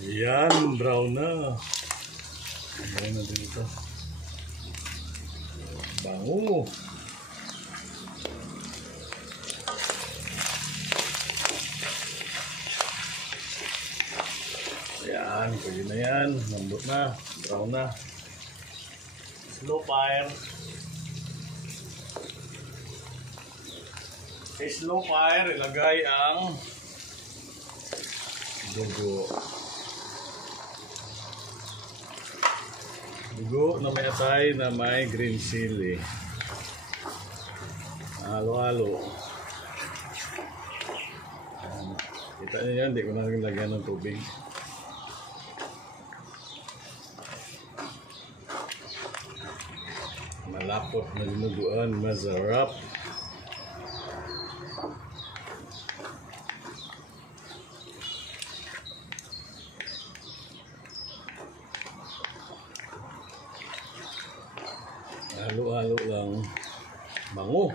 Yan, brown na. Ayan na dito. Bango. Ayan, pwede na yan. Lambot na. Brown na. Slow fire. Sa slow fire, ilagay ang dugo. Dugo na may atay na may green chili. Halo-halo. Kita niyo yan, hindi ko na rin lagyan ng tubig. Malapot na dinuguan, masarap. Halo-halo lang. Bango.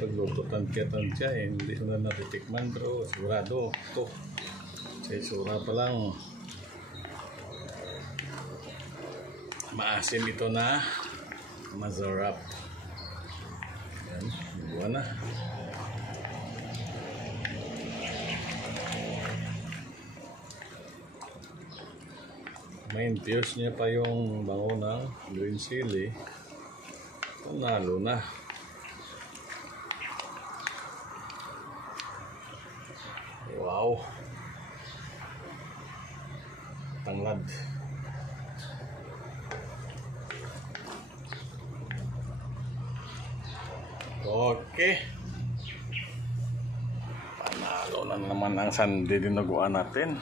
Pagluto tansya hindi ko na natitikman pero sigurado ito sa isura pa lang maasim ito na masarap. Yan, buwan na. May infuse niya pa yung bango ng green chili. Panalo na. Wow. Tanglad. Okay. Panalo na naman ang sandi dinuguan natin.